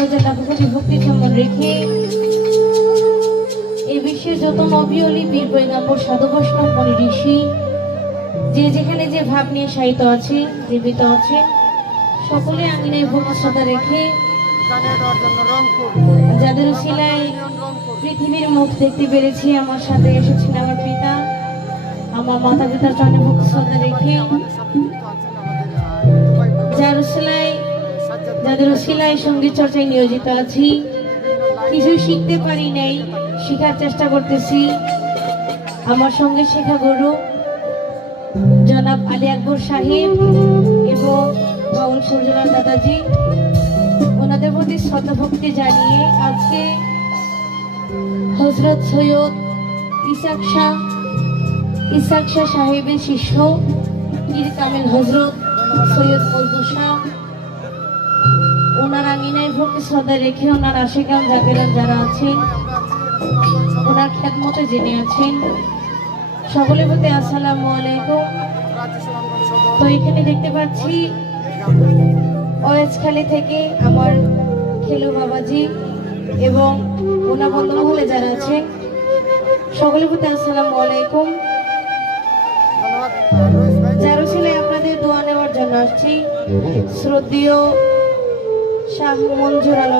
প্রতি ভক্তি সম্মান রেখে এই বিশ্বের যত নবী অলি পীর পয়গম্বর সাধু বৈষ্ণব মুনি ঋষি যে যেখানে যে ভাব নিয়ে সাহিত্য আছে জীবিত আছে সকলে আঙিনায় ভক্তি শ্রদ্ধা রেখে যাদের উসিলায় পৃথিবীর মুখ দেখতে পেরেছি, আমার সাথে এসেছেন আমার পিতা, আমার মাতা পিতার চরণে ভক্তি শ্রদ্ধা রেখে যাদের উসিলায় সঙ্গীত চর্চায় নিয়োজিত আছি, কিছু শিখতে পারি নাই, শেখার চেষ্টা করতেছি। আমার সঙ্গে শেখা গুরু জনাব আলী আকবর সাহেব এবং বাউল সূর্যলাল দাদাজি, ওনাদের প্রতি শ্রদ্ধা ভক্তি জানিয়ে আজকে হযরত সৈয়দ ইসাক শাহ সাহেবের শিষ্য পীর কামেল হযরত সৈয়দ মজনু শাহ ওনার আঙিনায় ভক্তি শ্রদ্ধা রেখে ওনার আশিকান জাকেরান যারা আছেন ওনার খেদমতে জেনে আছেন, সকলের প্রতি আসসালামু আলাইকুম। তো এখানে দেখতে পাচ্ছি ওয়েজখালী থেকে আমার খেলু বাবাজি এবং ওনা বন্ধুমহলে যারা আছেন সকলের প্রতি আসসালামু আলাইকুম। যারা ছেলে আপনাদের দোয়া নেওয়ার জন্য আসছি শ্রদ্ধেয় শাহ মঞ্জুর আলম